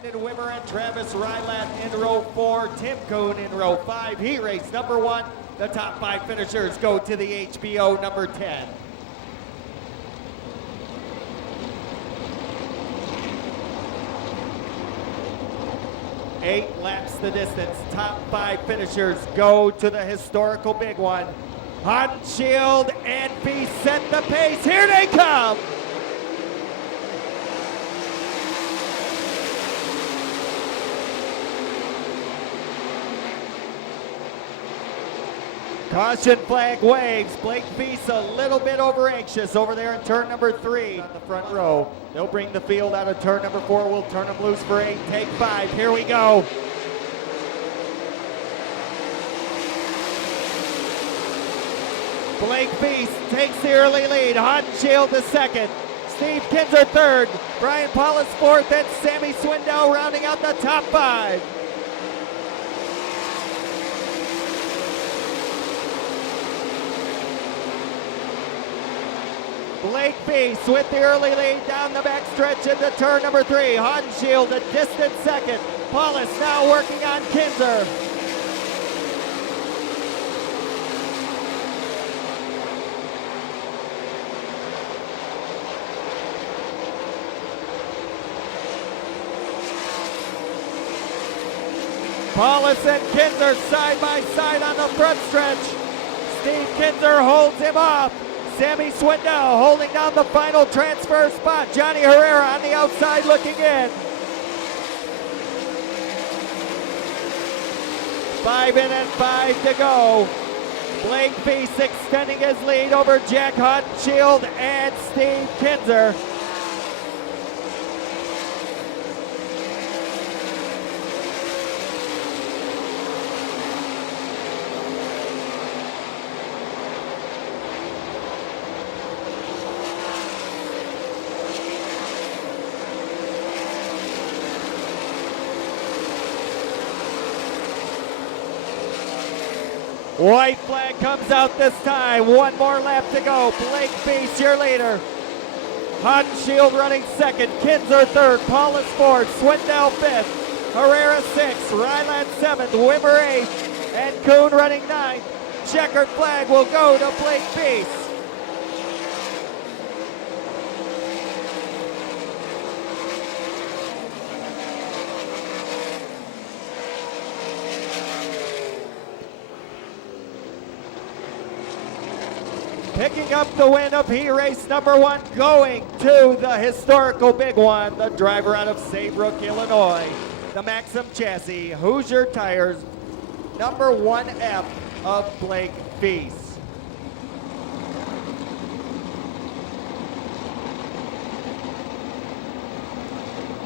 Brandon Wimmer and Travis Rylat in row 4, Tim Kuhn in row 5. Heat race number 1. The top 5 finishers go to the HBO number 10. Eight laps the distance. Top 5 finishers go to the historical big one. Hot Shield and Feast set the pace. Here they come. Caution flag waves. Blake Feast a little bit over anxious over there in turn number 3 on the front row. They'll bring the field out of turn number 4. We'll turn them loose for 8. Take 5. Here we go. Blake Feast takes the early lead. Hot Shield the second. Steve Kinzer third. Brian Paulus fourth, and Sammy Swindell rounding out the top 5. Blake Feast with the early lead down the backstretch into turn number 3. Hot Shield a distant second. Paulus now working on Kinzer. Paulus and Kinzer side by side on the front stretch. Steve Kinzer holds him off. Sammy Swindell holding down the final transfer spot. Johnny Herrera on the outside looking in. 5 in and 5 to go. Blake Feast extending his lead over Jack Hotshield and Steve Kinzer. White flag comes out this time. One more lap to go. Blake Feast, your leader. Hot Shield running second. Kinzer third. Paulus fourth. Swindell fifth. Herrera sixth. Ryland seventh. Wimmer eighth. And Kuhn running ninth. Checkered flag will go to Blake Feast. Picking up the win of heat race number 1, going to the historical big one, the driver out of Saybrook, Illinois, the Maxim chassis, Hoosier Tires, number 1F of Blake Feast.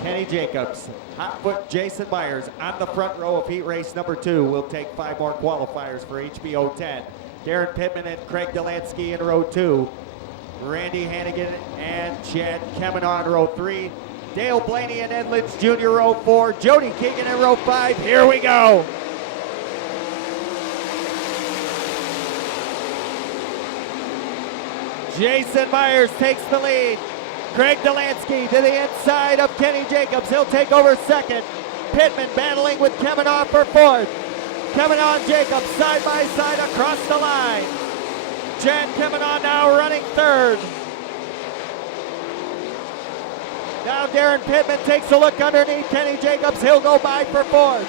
Kenny Jacobs, Hotfoot Jason Myers on the front row of heat race number 2. We'll take 5 more qualifiers for HBO 10. Darren Pittman and Craig Delansky in row 2. Randy Hannigan and Chad Kemenaugh in row 3. Dale Blaney and Ed Lynch Jr. row 4. Jody Keegan in row 5. Here we go. Jason Myers takes the lead. Craig Delansky to the inside of Kenny Jacobs. He'll take over second. Pittman battling with Kemenaugh for fourth. Kemenaugh and Jacobs side by side across the line. Chad Kemenaugh now running third. Now Darren Pittman takes a look underneath Kenny Jacobs. He'll go by for fourth.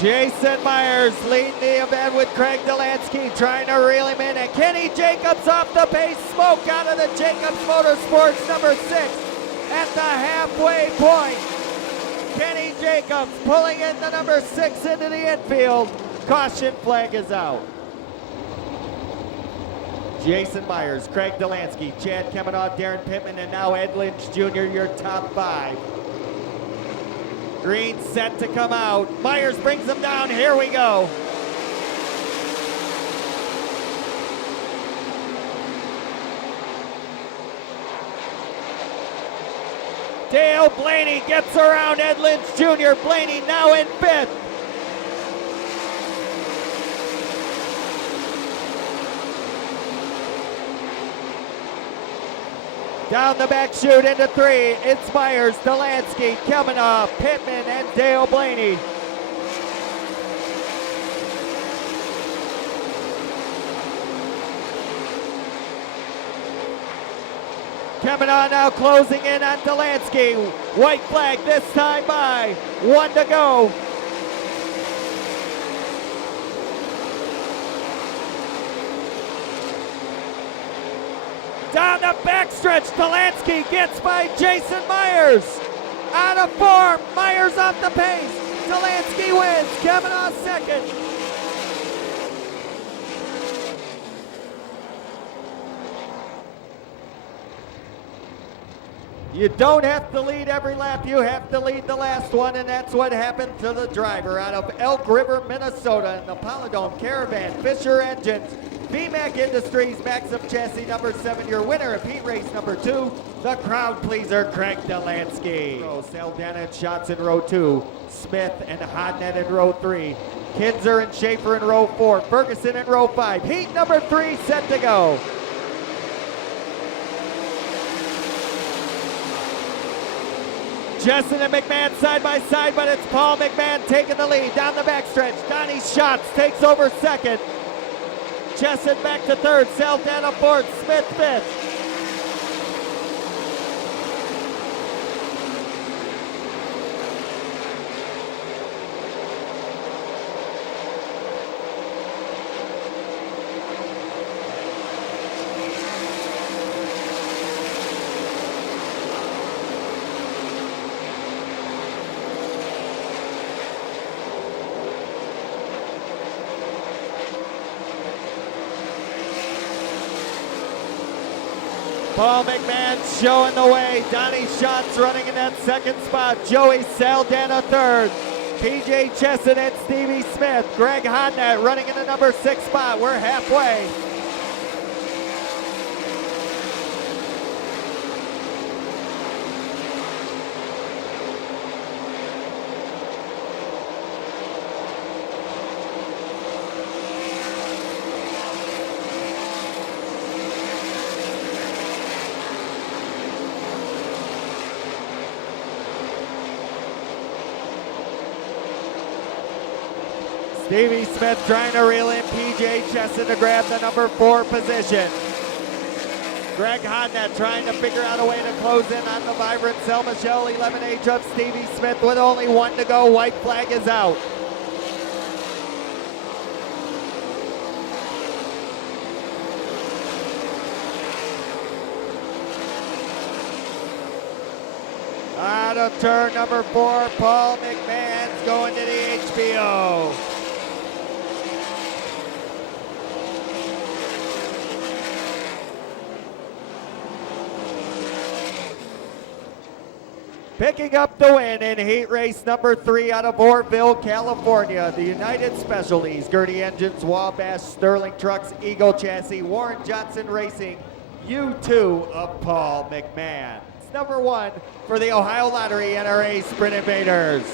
Jason Myers leading the event with Craig Delansky trying to reel him in. And Kenny Jacobs off the pace. Smoke out of the Jacobs Motorsports number 6 at the halfway point. Kenny Jacobs pulling in the number 6 into the infield. Caution flag is out. Jason Myers, Craig Delansky, Chad Kemenaugh, Darren Pittman, and now Ed Lynch Jr., your top 5. Green set to come out. Myers brings them down. Here we go. Dale Blaney gets around Ed Lynch Jr. Blaney now in 5th. Down the back chute into 3, it's Myers, Delansky, Kemenoff, Pittman, and Dale Blaney. Kemenoff now closing in on Delansky. White flag this time by. 1 to go. Down the backstretch, Delansky gets by Jason Myers. Out of form, Myers off the pace. Delansky wins, Kemenoff second. You don't have to lead every lap, you have to lead the last one, and that's what happened to the driver out of Elk River, Minnesota in the Polydome Caravan Fisher Engines. VMAC Industries Maxim Chassis number 7, your winner of heat race number 2, the crowd pleaser Craig Delansky. Saldana and Schatz in row 2, Smith and Hodnett in row 3, Kinzer and Schaefer in row 4, Ferguson in row 5. Heat number 3 set to go. Jessen and McMahon side by side, but it's Paul McMahon taking the lead down the backstretch. Donnie Schatz takes over second. Jessen back to third, Saldana fourth, Smith fifth. Paul McMahon showing the way. Donnie Schatz running in that second spot. Joey Saldana third. PJ Chesson and Stevie Smith. Greg Hodnett running in the number 6 spot. We're halfway. Stevie Smith trying to reel in PJ Chesson to grab the number 4 position. Greg Hodnett trying to figure out a way to close in on the vibrant Sel Michelle 11H of Stevie Smith with only 1 to go. White flag is out. Out of turn number 4, Paul McMahon's going to the HBO. Picking up the win in heat race number 3 out of Orville, California, the United Specialties, Gertie Engines, Wabash, Sterling Trucks, Eagle Chassis, Warren Johnson Racing, U2 of Paul McMahon. It's number 1 for the Ohio Lottery NRA Sprint Invaders.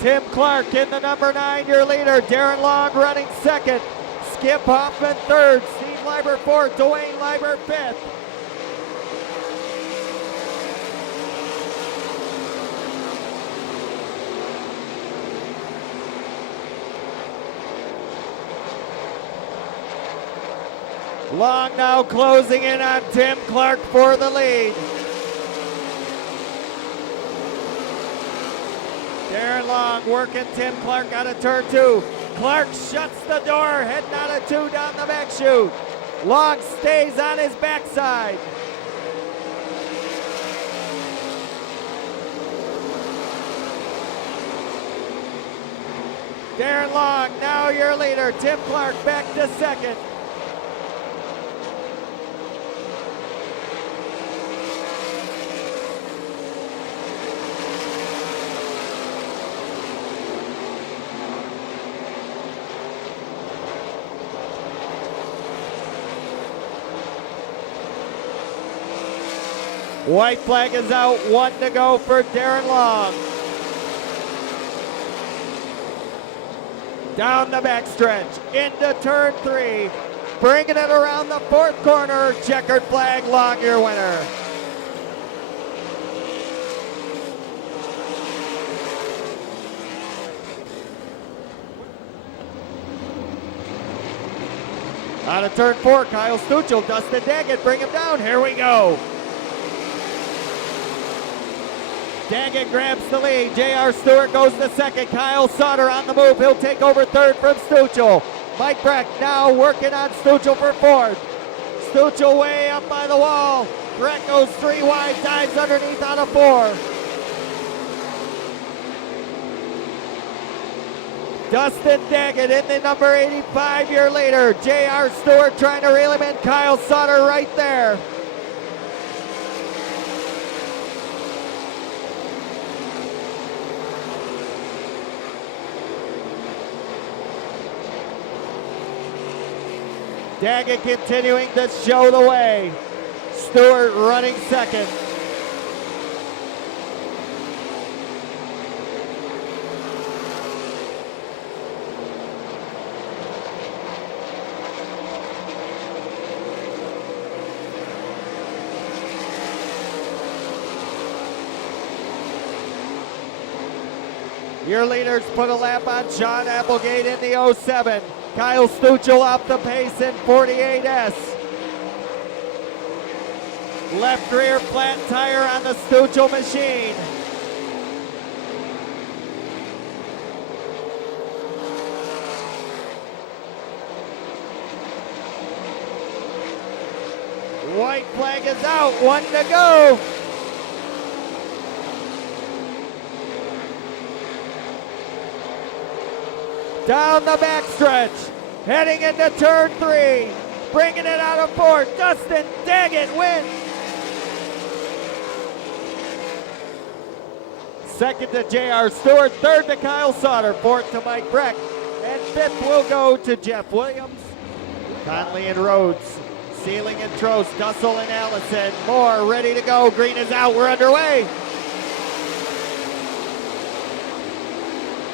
Tim Clark in the number 9, your leader. Darren Long running second. Skip Hoffman third. Steve Leiber fourth. Dwayne Leiber fifth. Long now closing in on Tim Clark for the lead. Darren Long working Tim Clark out of turn 2. Clark shuts the door, heading out of 2 down the back chute. Long stays on his backside. Darren Long, now your leader. Tim Clark back to second. White flag is out, 1 to go for Darren Long. Down the backstretch, into turn 3. Bringing it around the 4th corner, checkered flag, Long your winner. Out of turn 4, Kyle Stuchel, Dustin Daggett, bring him down, here we go. Daggett grabs the lead. J.R. Stewart goes to second. Kyle Sauter on the move. He'll take over third from Stuchel. Mike Breck now working on Stuchel for fourth. Stuchel way up by the wall. Breck goes 3 wide, dives underneath out of 4. Dustin Daggett in the number 85 year leader. J.R. Stewart trying to reel him in. Kyle Sauter right there. Daggett continuing to show the way. Stewart running second. Your leaders put a lap on Sean Applegate in the 07. Kyle Stuchel off the pace in 48S. Left rear flat tire on the Stuchel machine. White flag is out, 1 to go. Down the backstretch, heading into turn 3, bringing it out of 4. Dustin Daggett wins. Second to J.R. Stewart, third to Kyle Sauter, fourth to Mike Breck, and fifth will go to Jeff Williams. Conley and Rhodes, Sealing and Trost, Dussel and Allison, Moore ready to go. Green is out, we're underway.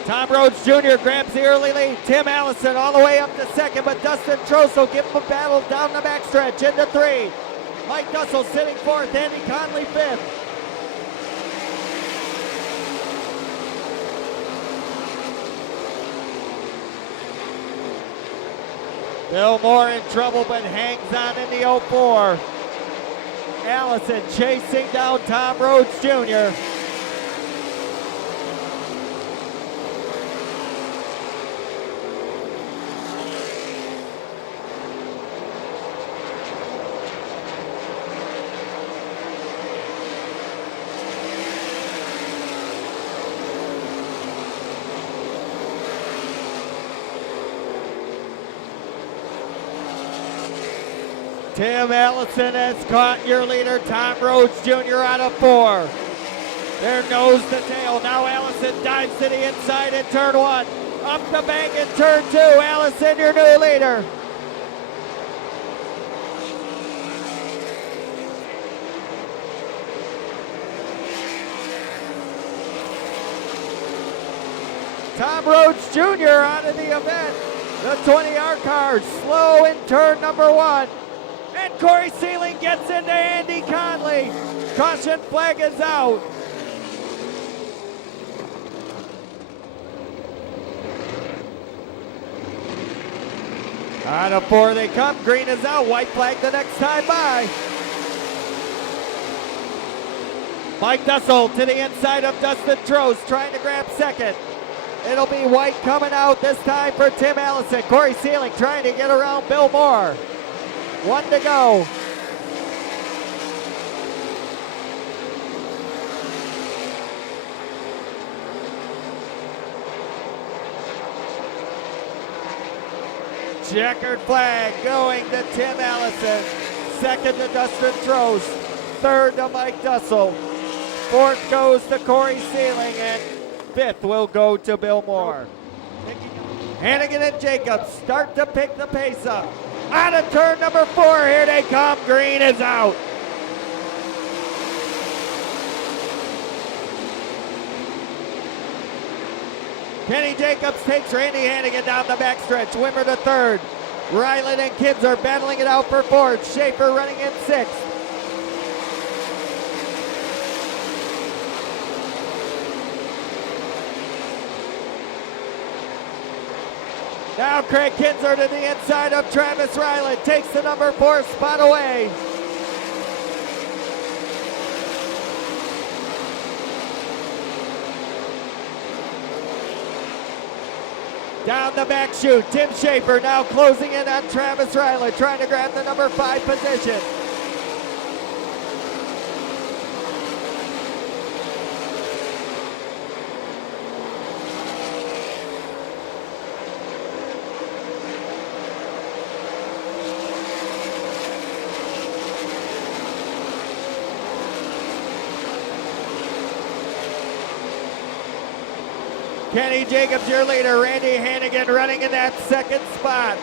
Tom Rhodes Jr. grabs the early lead. Tim Allison all the way up to second, but Dustin Trost will give him a battle down the backstretch into 3. Mike Dussel sitting fourth, Andy Conley fifth. Bill Moore in trouble, but hangs on in the 04. Allison chasing down Tom Rhodes Jr. Tim Allison has caught your leader, Tom Rhodes Jr. out of 4. They're nose to tail. Now Allison dives to the inside in turn 1. Up the bank in turn 2. Allison, your new leader. Tom Rhodes Jr. out of the event. The 20R car slow in turn number 1. And Corey Sealing gets into Andy Conley. Caution flag is out. Out of 4 they come. Green is out. White flag the next time by. Mike Dussel to the inside of Dustin Trost, trying to grab second. It'll be white coming out this time for Tim Allison. Corey Sealing trying to get around Bill Moore. 1 to go. Checkered flag going to Tim Allison. Second to Dustin Trost. Third to Mike Dussel. Fourth goes to Corey Sealing, and fifth will go to Bill Moore. Hannigan and Jacobs start to pick the pace up. Out of turn number 4, here they come. Green is out. Kenny Jacobs takes Randy Hannigan down the backstretch. Wimmer to third. Ryland and Kids are battling it out for fourth. Schaefer running in sixth. Now Craig Kinzer to the inside of Travis Ryland. Takes the number 4 spot away. Down the back chute, Tim Schaefer now closing in on Travis Ryland, trying to grab the number 5 position. Kenny Jacobs, your leader. Randy Hannigan running in that second spot.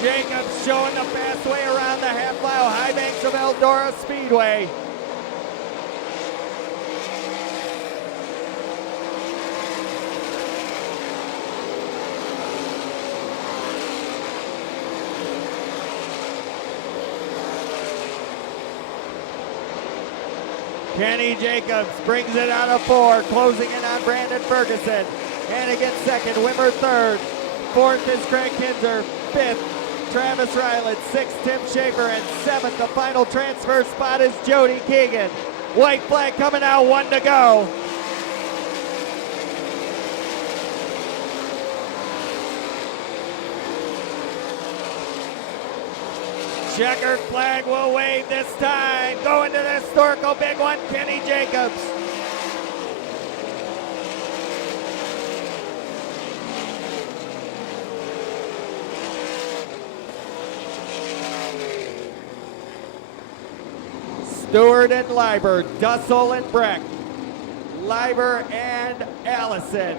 Jacobs showing the fast way around the half-mile high banks of Eldora Speedway. Kenny Jacobs brings it out of 4, closing in on Brandon Ferguson. Hannigan second, Wimmer third. Fourth is Craig Kinzer. Fifth, Travis Ryland. Sixth, Tim Schaefer. And seventh, the final transfer spot is Jody Keegan. White flag coming out, 1 to go. Checkered flag will wave this time. Going to the historical big one, Kenny Jacobs. Stewart and Leiber, Dussel and Breck, Leiber and Allison,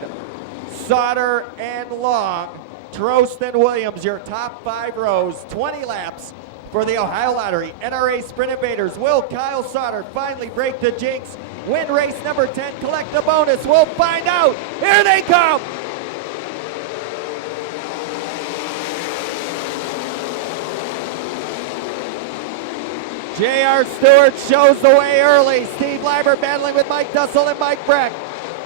Sauter and Long, Trost and Williams, your top 5 rows, 20 laps. For the Ohio Lottery, NRA Sprint Invaders, will Kyle Sauter finally break the jinx, win race number 10, collect the bonus? We'll find out. Here they come. J.R. Stewart shows the way early. Steve Leiber battling with Mike Dussel and Mike Breck.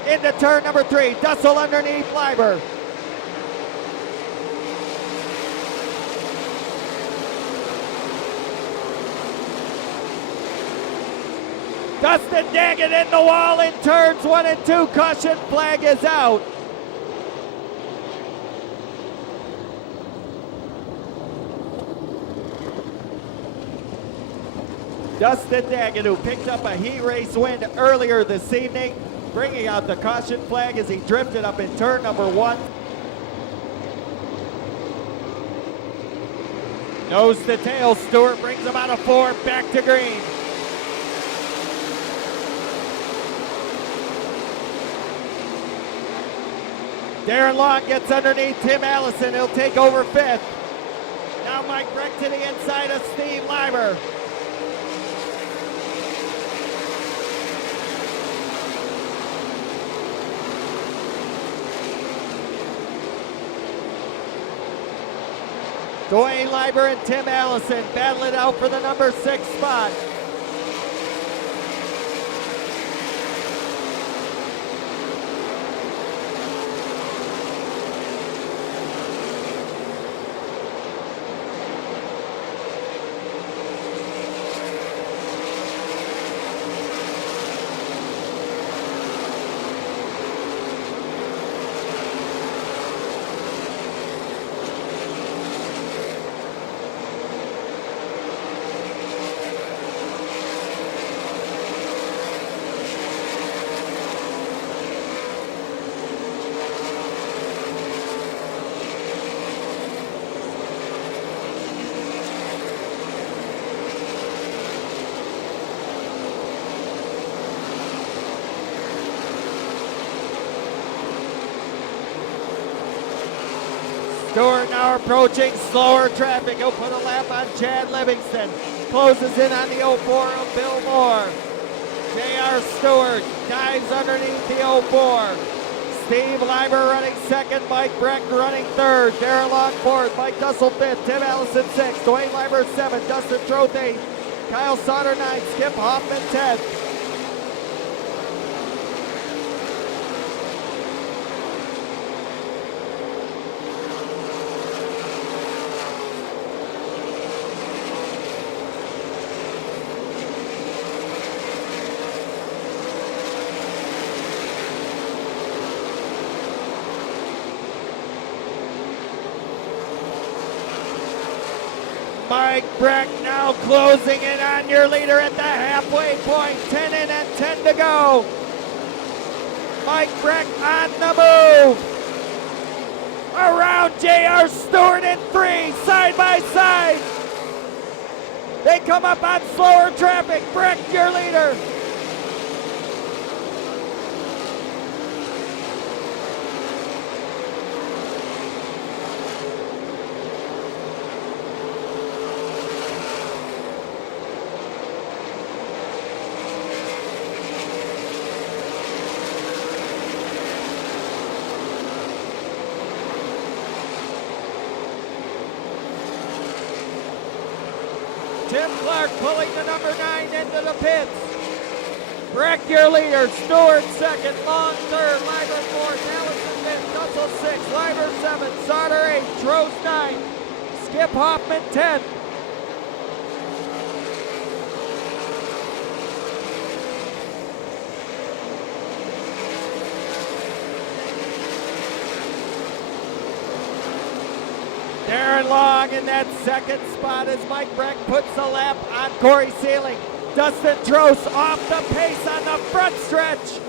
Into turn number 3, Dussel underneath Leiber. Dustin Daggett in the wall in turns 1 and 2. Caution flag is out. Dustin Daggett, who picked up a heat race win earlier this evening, bringing out the caution flag as he drifted up in turn number 1. Nose to tail, Stewart brings him out of 4, back to green. Darren Long gets underneath Tim Allison. He'll take over 5th. Now Mike Breck to the inside of Steve Leiber. Dwayne Leiber and Tim Allison battle it out for the number 6 spot. Stewart now approaching slower traffic. He'll put a lap on Chad Livingston. Closes in on the 04 of Bill Moore. J.R. Stewart dives underneath the 04. Steve Leiber running second. Mike Breck running third. Darren Long fourth. Mike Dussel fifth. Tim Allison sixth. Dwayne Leiber seventh. Dustin Troth eighth. Kyle Sauter ninth. Skip Hoffman 10th. Mike Breck now closing in on your leader at the halfway point. 10 in and 10 to go. Mike Breck on the move. Around J.R. Stewart in 3, side by side. They come up on slower traffic. Breck, your leader. Tim Clark pulling the number 9 into the pits. Breck, your leader. Stewart second. Long third. Leiber fourth. Allison fifth. Dussel sixth. Leiber seventh. Sauter eighth. Trost ninth. Skip Hoffman 10th. Darren Long in that second spot as Mike Breck puts a lap on Corey Sealing. Dustin Trost off the pace on the front stretch.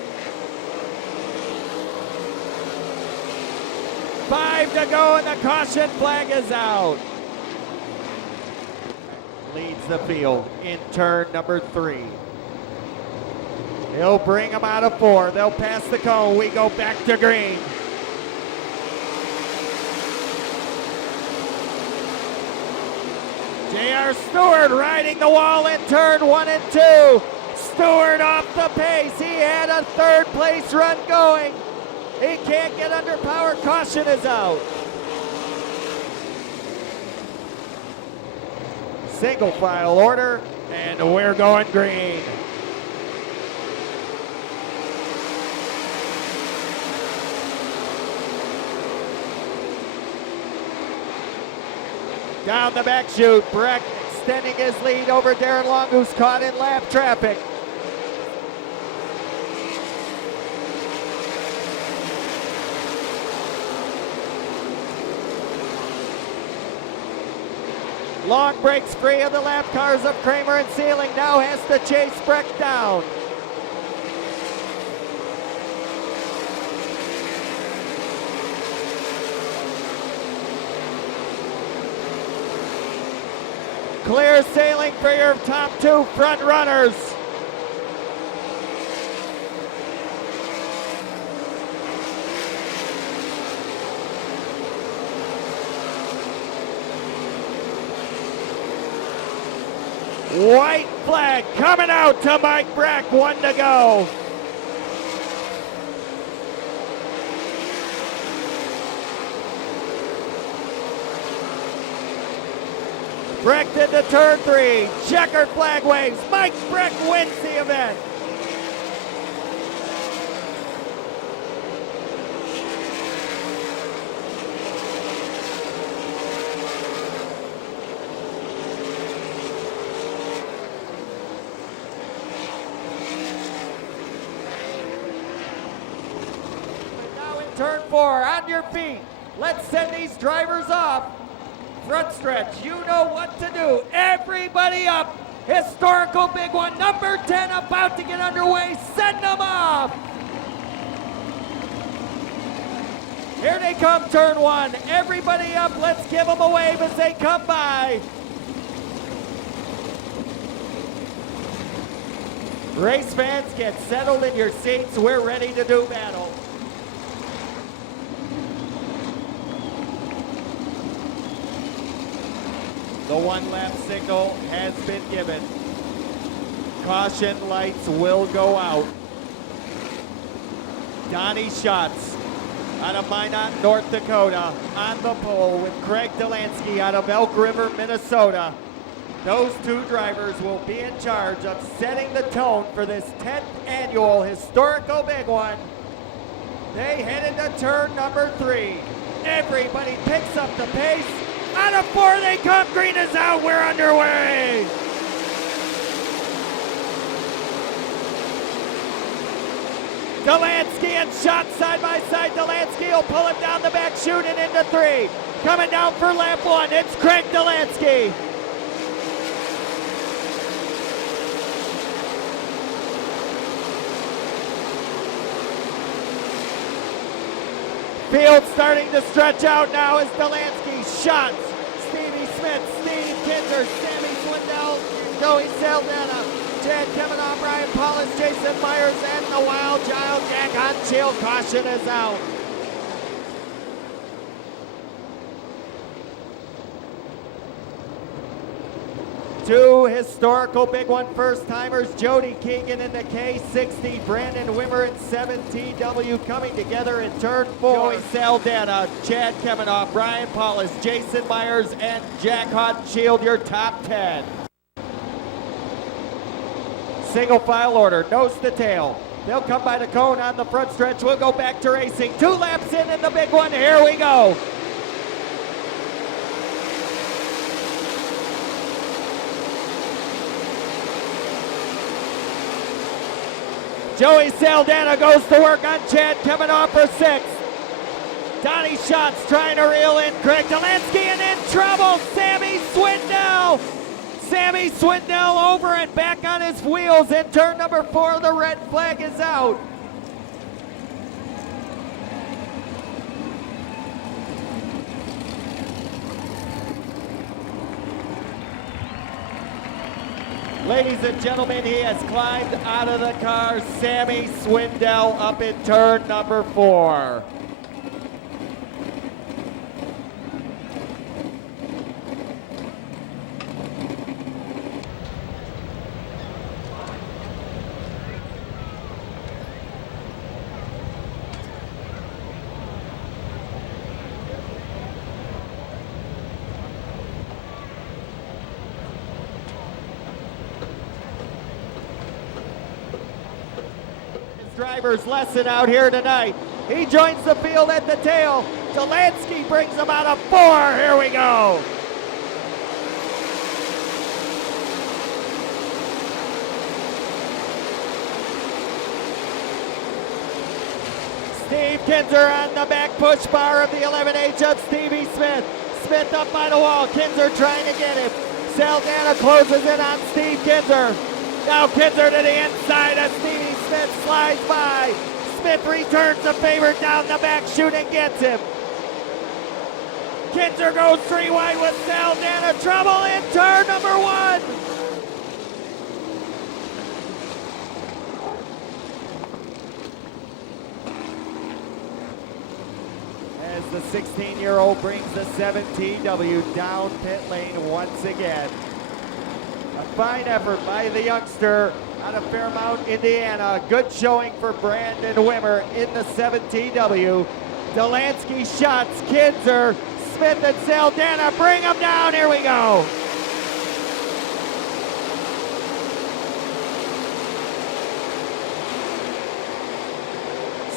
5 to go and the caution flag is out. Leads the field in turn number 3. He'll bring them out of 4. They'll pass the cone. We go back to green. J.R. Stewart riding the wall in turn 1 and 2. Stewart off the pace. He had a third place run going. He can't get under power. Caution is out. Single file order, and we're going green. Down the back chute, Breck extending his lead over Darren Long, who's caught in lap traffic. Long breaks free of the lap cars of Kramer and Sealing, now has to chase Breck down. Clear sailing for your top 2 front runners. White flag coming out to Mike Breck, 1 to go. Breck did the turn 3. Checkered flag waves. Mike Breck wins the event. Now in turn 4, on your feet. Let's send these drivers off. Front stretch, you know what to do. Everybody up. Historical big one. Number 10 about to get underway. Send them off. Here they come, turn 1. Everybody up. Let's give them a wave as they come by. Race fans, get settled in your seats. We're ready to do battle. The 1 lap signal has been given. Caution lights will go out. Donnie Schatz out of Minot, North Dakota on the pole with Craig Delansky out of Elk River, Minnesota. Those 2 drivers will be in charge of setting the tone for this 10th annual historical big one. They head into turn number 3. Everybody picks up the pace. Out of 4 they come, green is out, we're underway. Delansky and Schatz side by side. Delansky will pull him down the back chute and into 3. Coming down for lap 1, it's Craig Delansky. Field starting to stretch out now as Delansky, Schatz, Stevie Smith, Steve Kinzer, Sammy Swindell, Joey Saldana, Chad Kavanaugh, Brian Paulus, Jason Myers, and the Wild Child, Jack Hotshield. Caution is out. Two historical big one first-timers, Jody Keegan in the K60, Brandon Wimmer in 7TW coming together in turn 4. Joey Saldana, Chad Kavanaugh, Brian Paulus, Jason Myers, and Jack Hotshield, your top 10. Single file order, nose to tail. They'll come by the cone on the front stretch. We'll go back to racing. 2 laps in the big one. Here we go. Joey Saldana goes to work on Chad Kavanaugh for 6. Donnie Schatz trying to reel in Craig Delansky and in trouble. Sammy Swindell. Sammy Swindell over and back on his wheels in turn number 4. The red flag is out. Ladies and gentlemen, he has climbed out of the car. Sammy Swindell up in turn number 4. Driver's lesson out here tonight. He joins the field at the tail. Delansky brings him out of 4. Here we go. Steve Kinzer on the back push bar of the 11H of Stevie Smith. Smith up by the wall. Kinzer trying to get him. Saldana closes in on Steve Kinzer. Now Kinzer to the inside as Stevie Smith slides by. Smith returns the favor down the back chute and gets him. Kinzer goes 3 wide with Saldana. Trouble in turn number 1. As the 16-year-old brings the 7TW down pit lane once again. A fine effort by the youngster out of Fairmount, Indiana. Good showing for Brandon Wimmer in the 7TW. Delansky, Schatz, Kinzer, Smith, and Saldana. Bring them down. Here we go.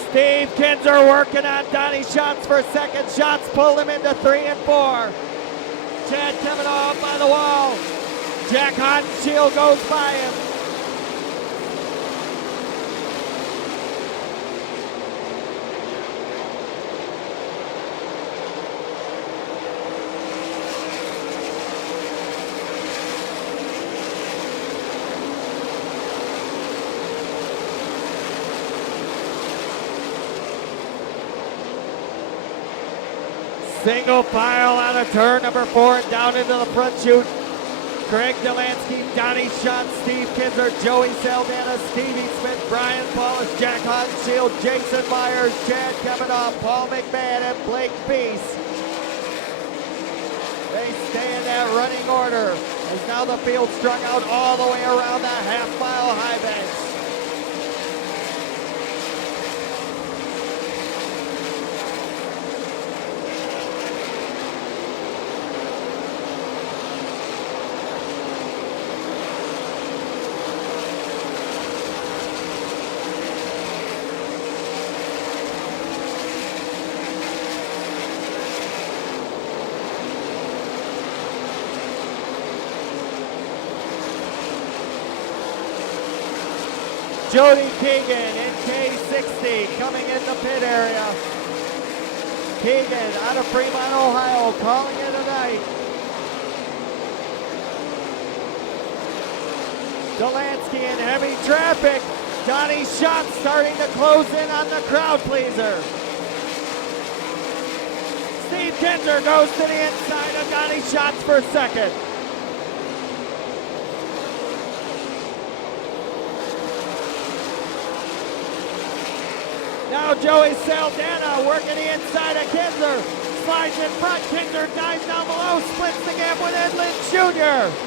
Steve Kinzer working on Donnie Schatz for 2nd. Schatz pulled him into 3 and 4. Chad Kavanaugh up by the wall. Jack Hotshield goes by him. Single file out of turn number 4 and down into the front chute. Craig Delansky, Donnie Schatz, Steve Kinzer, Joey Saldana, Stevie Smith, Brian Paulus, Jack Hotshield, Jason Myers, Chad Kavanaugh, Paul McMahon, and Blake Beast. They stay in that running order as now the field strung out all the way around that half-mile high bench. Jody Keegan in K60 coming in the pit area. Keegan out of Fremont, Ohio, calling it a night. Delansky in heavy traffic. Donnie Schatz starting to close in on the crowd pleaser. Steve Kinzer goes to the inside of Donnie Schatz for second. Now Joey Saldana working the inside of Kinzer. Slides in front, Kinzer dives down below, splits the gap with Ed Lynch Jr.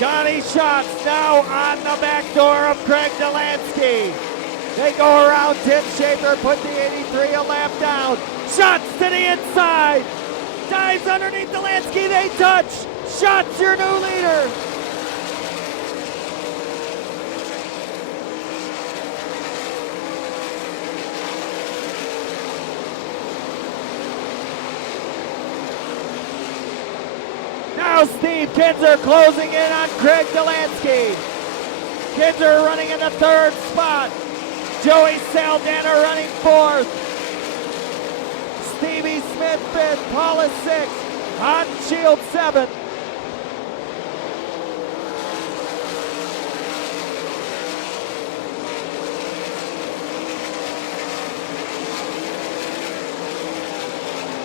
Donnie Schatz now on the back door of Craig Delansky. They go around Tim Schaefer, put the 83 a lap down. Schatz to the inside. Dives underneath Delansky, they touch. Schatz, your new leader. Now Steve Kinzer closing in on Craig Delansky. Kinzer running in the third spot. Joey Saldana running fourth. Stevie Smith fifth. Paula sixth. Hot Shield seventh.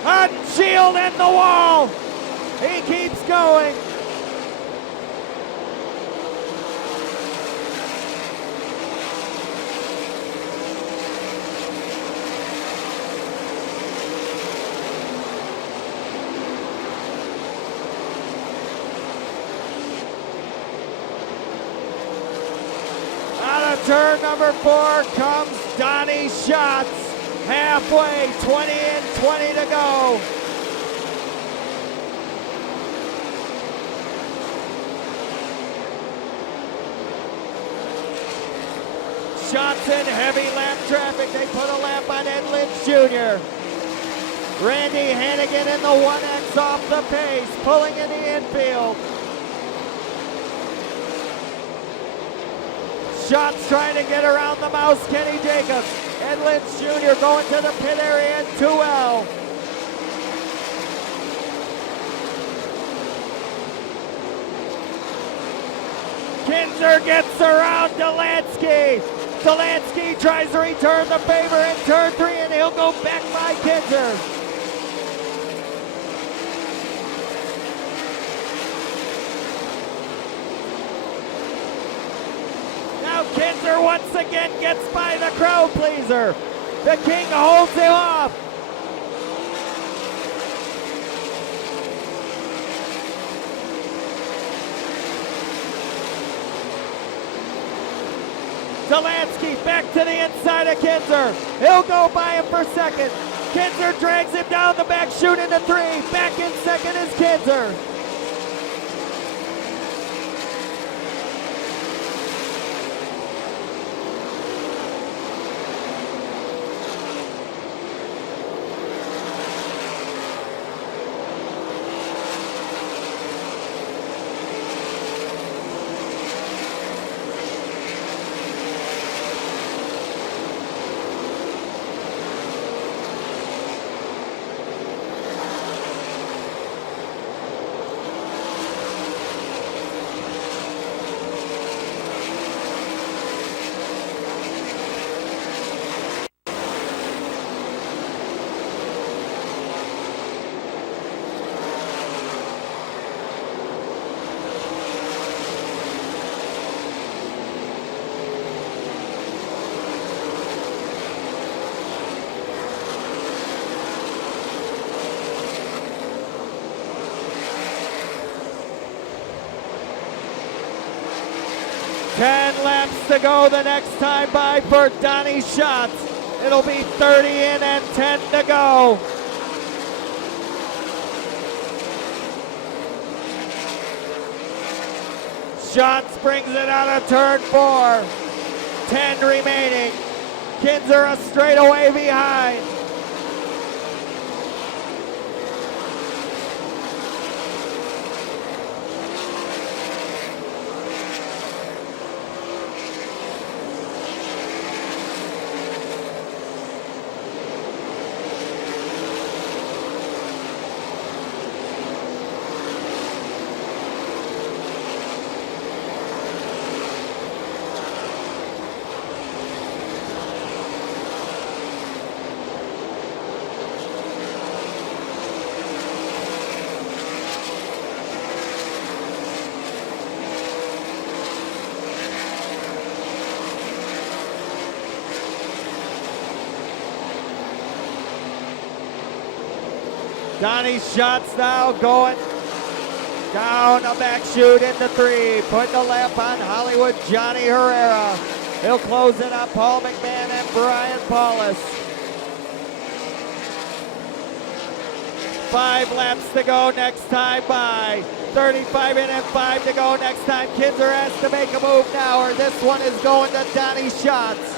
Hot Shield in the wall. He keeps going. Out of turn number 4 comes Donnie Schatz. Halfway, 20 and 20 to go. Schatz in heavy lap traffic. They put a lap on Ed Lynch Jr. Randy Hannigan in the 1X off the pace, pulling in the infield. Schatz trying to get around the mouse, Kenny Jacobs. Ed Lynch Jr. going to the pit area in 2L. Kinzer gets around Delansky. Delansky tries to return the favor in turn 3, and he'll go back by Kinzer. Now Kinzer once again gets by the crowd pleaser. The King holds him off. Delansky back to the inside of Kinzer. He'll go by him for second. Kinzer drags him down the back chute into 3. Back in second is Kinzer. 10 laps to go the next time by for Donnie Schatz. It'll be 30 in and 10 to go. Schatz brings it out of turn 4. 10 remaining. Kinzer a straightaway behind. Donnie Schatz now going down a back chute into 3, putting a lap on Hollywood Johnny Herrera. He'll close it up, Paul McMahon and Brian Paulus. 5 laps to go next time by. 35 in and 5 to go next time. Kinzer has to make a move now, or this one is going to Donnie Schatz.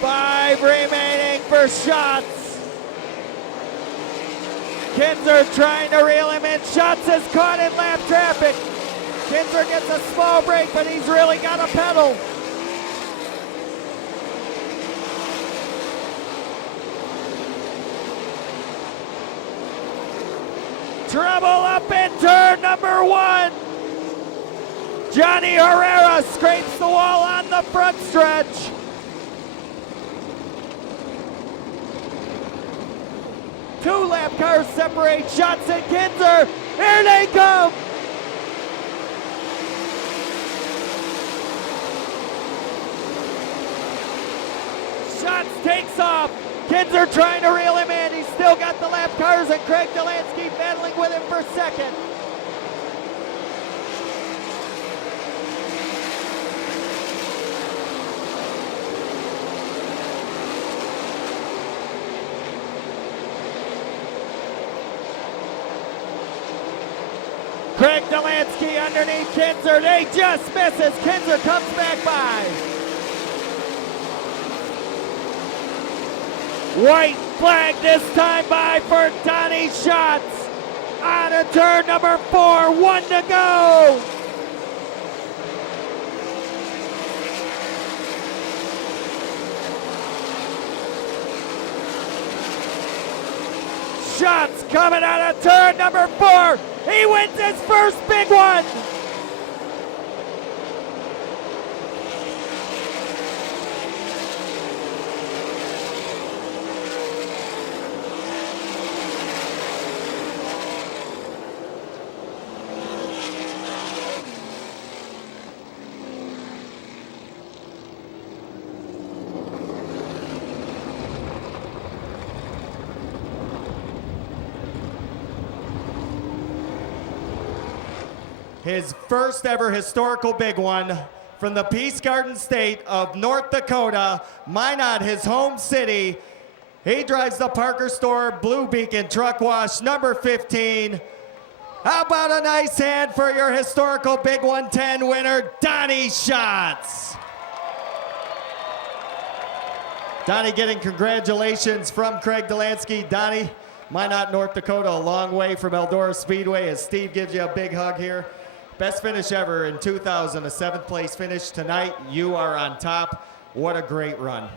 5 remaining for Schatz. Kinzer trying to reel him in. Schatz is caught in lap traffic. Kinzer gets a small break, but he's really got a pedal. Trouble up in turn number 1. Johnny Herrera scrapes the wall on the front stretch. Two lap cars separate Schatz and Kinzer. Here they come. Schatz takes off. Kinzer trying to reel him in. He's still got the lap cars, and Craig Delansky battling with him for second. Craig Delansky underneath Kinzer. They just misses. Kinzer comes back by. White flag this time by for Donnie Schatz. On to turn number 4. 1 to go. Schatz coming out of turn number 4. He wins his first big one. His first ever historical big one from the Peace Garden state of North Dakota, Minot, his home city. He drives the Parker Store Blue Beacon Truck Wash number 15. How about a nice hand for your historical Big 110 winner, Donnie Schatz. Donnie getting congratulations from Craig Delansky. Donnie, Minot, North Dakota, a long way from Eldora Speedway, as Steve gives you a big hug here. Best finish ever in 2000, a 7th place finish. Tonight, you are on top. What a great run.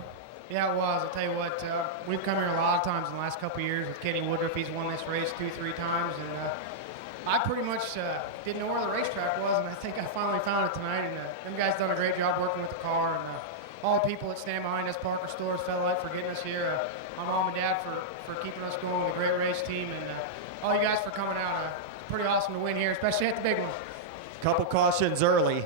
Yeah, it was. I'll tell you what, we've come here a lot of times in the last couple of years with Kenny Woodruff. He's won this race 2-3 times, and I pretty much didn't know where the racetrack was, and I think I finally found it tonight. And them guys done a great job working with the car, and all the people that stand behind us, Parker Stores, Fellite, for getting us here. My mom and dad for keeping us going with a great race team, and all you guys for coming out. It's pretty awesome to win here, especially at the big one. Couple cautions early.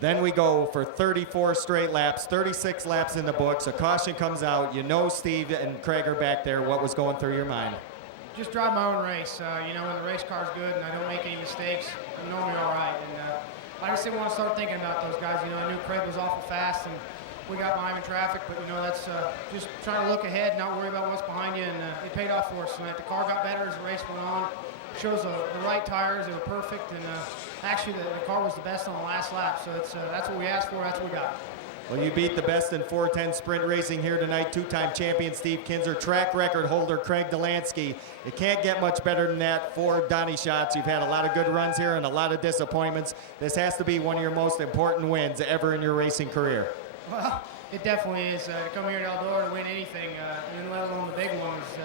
Then we go for 34 straight laps, 36 laps in the books. A caution comes out. You know Steve and Craig are back there. What was going through your mind? just drive my own race. You know, when the race car's good and I don't make any mistakes, I'm normally all right. And I just didn't want to start thinking about those guys. You know, I knew Craig was awful fast and we got behind in traffic, but you know, that's just trying to look ahead, not worry about what's behind you, and it paid off for us tonight. The car got better as the race went on. Shows the right tires, they were perfect, and actually the car was the best on the last lap, so that's what we asked for, that's what we got. Well, you beat the best in 410 sprint racing here tonight, two-time champion Steve Kinzer, track record holder Craig Delansky. It can't get much better than that for Donnie Schatz. You've had a lot of good runs here and a lot of disappointments. This has to be one of your most important wins ever in your racing career. Well, it definitely is. To come here to Eldora to win anything, and let alone the big one, is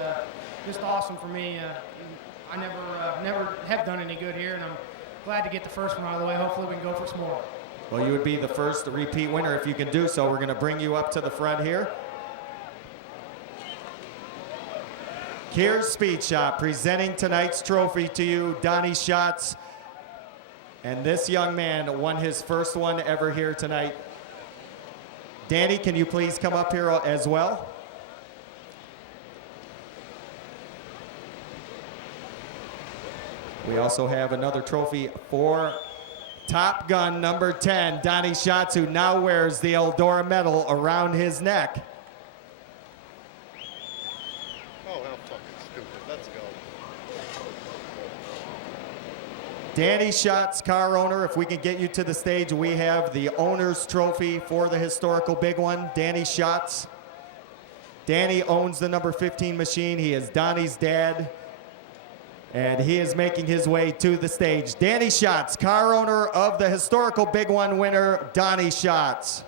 just awesome for me. I never have done any good here, and I'm glad to get the first one out of the way. Hopefully we can go for some more. Well, you would be the first repeat winner if you can do so. We're going to bring you up to the front here. Kears Speed Shop presenting tonight's trophy to you, Donnie Schatz. And this young man won his first one ever here tonight. Danny, can you please come up here as well? We also have another trophy for Top Gun number 10, Donnie Schatz, who now wears the Eldora medal around his neck. Oh, how fucking stupid. Let's go. Danny Schatz, car owner, if we can get you to the stage, we have the owner's trophy for the historical big one, Danny Schatz. Danny owns the number 15 machine. He is Donnie's dad. And he is making his way to the stage. Danny Schatz, car owner of the historical big one winner, Donnie Schatz.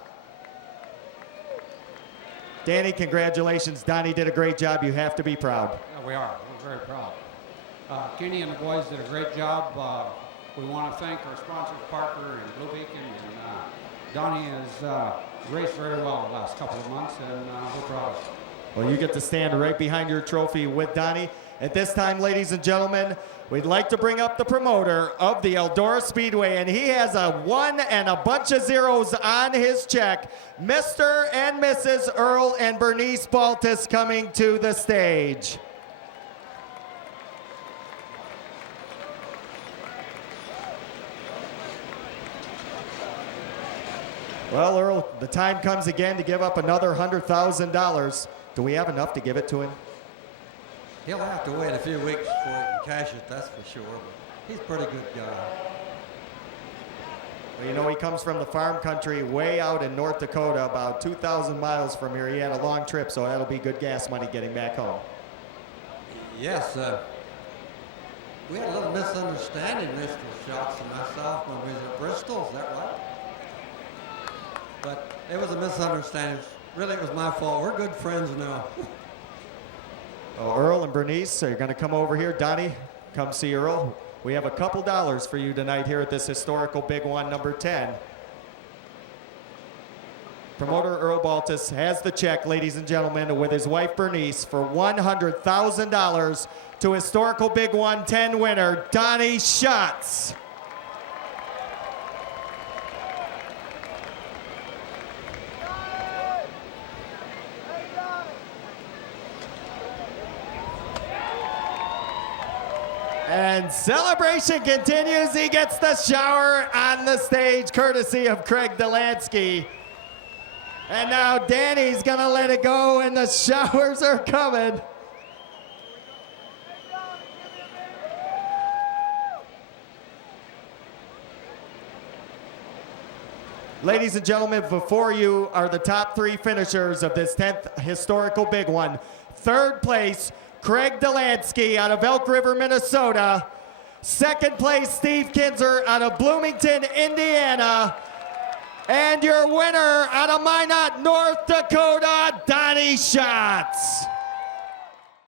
Danny, congratulations. Donnie did a great job. You have to be proud. Yeah, we are. We're very proud. Kenny and the boys did a great job. We want to thank our sponsors, Parker and Blue Beacon. And Donnie has raced very well the last couple of months, and we're proud. Well, you get to stand right behind your trophy with Donnie. At this time, ladies and gentlemen, we'd like to bring up the promoter of the Eldora Speedway, and he has a 1 and a bunch of zeros on his check. Mr. and Mrs. Earl and Bernice Baltus coming to the stage. Well, Earl, the time comes again to give up another $100,000. Do we have enough to give it to him? He'll have to wait a few weeks before he can cash it, that's for sure, but he's a pretty good guy. Well, you know, he comes from the farm country way out in North Dakota, about 2,000 miles from here. He had a long trip, so that'll be good gas money getting back home. Yes, we had a little misunderstanding, Mr. Schatz and myself, when we was at Bristol, is that right? But it was a misunderstanding. Really, it was my fault. We're good friends now. Oh, Earl and Bernice, are you going to come over here? Donnie, come see Earl. We have a couple dollars for you tonight here at this historical big one, number 10. Promoter Earl Baltus has the check, ladies and gentlemen, with his wife Bernice for $100,000 to historical big one 10 winner, Donnie Schatz. And celebration continues. He gets the shower on the stage, courtesy of Craig Delansky. And now Danny's gonna let it go, and the showers are coming. Ladies and gentlemen, before you are the top 3 finishers of this 10th historical big one. Third place, Craig Delansky out of Elk River, Minnesota. Second place, Steve Kinzer out of Bloomington, Indiana. And your winner out of Minot, North Dakota, Donnie Schatz.